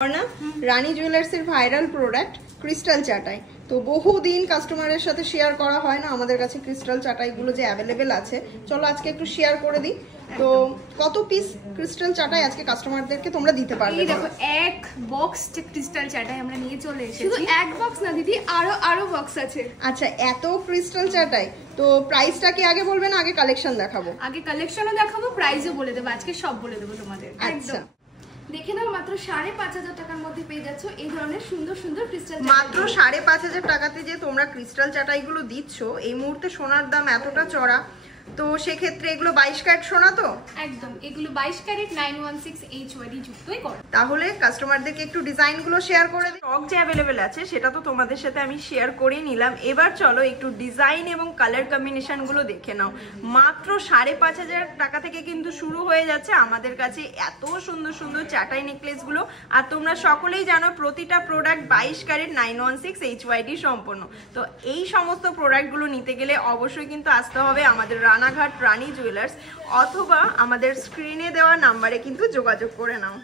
না রানী জুয়েলার্সের viral product crystal চাটাই। তো বহুদিন কাস্টমারের সাথে শেয়ার করা হয় না আমাদের কাছে ক্রিস্টাল চাটাইগুলো যে অ্যাভেলেবেল আছে। চলো আজকে একটু শেয়ার করে দিই। তো কত পিস ক্রিস্টাল চাটাই আজকে কাস্টমারদেরকে তোমরা দিতে পারবে? এই দেখো এক বক্স যে ক্রিস্টাল চাটাই আমরা নিয়ে চলে এসেছি। শুধু এক বক্স না দিদি, আরো বক্স আছে। আচ্ছা, এত ক্রিস্টাল চাটাই, তো প্রাইসটা কি আগে বলবে না আগে কালেকশন দেখাবো? আগে কালেকশনও দেখাবো, প্রাইসও বলে দেবো, আজকে সব বলে দেবো তোমাদের। আচ্ছা, দেখে নাও, মাত্র 5,500 টাকার মধ্যে পেয়ে যাচ্ছ এই ধরনের সুন্দর সুন্দর ক্রিস্টাল। মাত্র 5,500 টাকাতে যে তোমরা ক্রিস্টাল চাটাইগুলো দিচ্ছ, এই মুহূর্তে সোনার দাম এতটা চড়া, তো সেক্ষেত্রে এগুলো 22 ক্যারেট সোনা তো? একদম, এগুলো 22 ক্যারেট 916 HYD যুক্তই করে। তাহলে কাস্টমারদেরকে একটু ডিজাইনগুলো শেয়ার করে দিই। স্টক যে অ্যাভেলেবেল আছে সেটা তো তোমাদের সাথে আমি শেয়ার করে নিলাম। এবার চলো একটু ডিজাইন এবং কালার কম্বিনেশনগুলো দেখে নাও। মাত্র 5,500 টাকা থেকে কিন্তু শুরু হয়ে যাচ্ছে আমাদের কাছে এত সুন্দর সুন্দর চাটাই নেকলেসগুলো। আর তোমরা সকলেই জানো প্রতিটা প্রোডাক্ট 22 ক্যারেট 916 HYD সম্পন্ন। তো এই সমস্ত প্রোডাক্টগুলো নিতে গেলে অবশ্যই কিন্তু আসতে হবে আমাদের রানাঘাট রানী জুয়েলার্স, অথবা আমাদের স্ক্রিনে দেওয়া নাম্বারে কিন্তু যোগাযোগ করে নাও।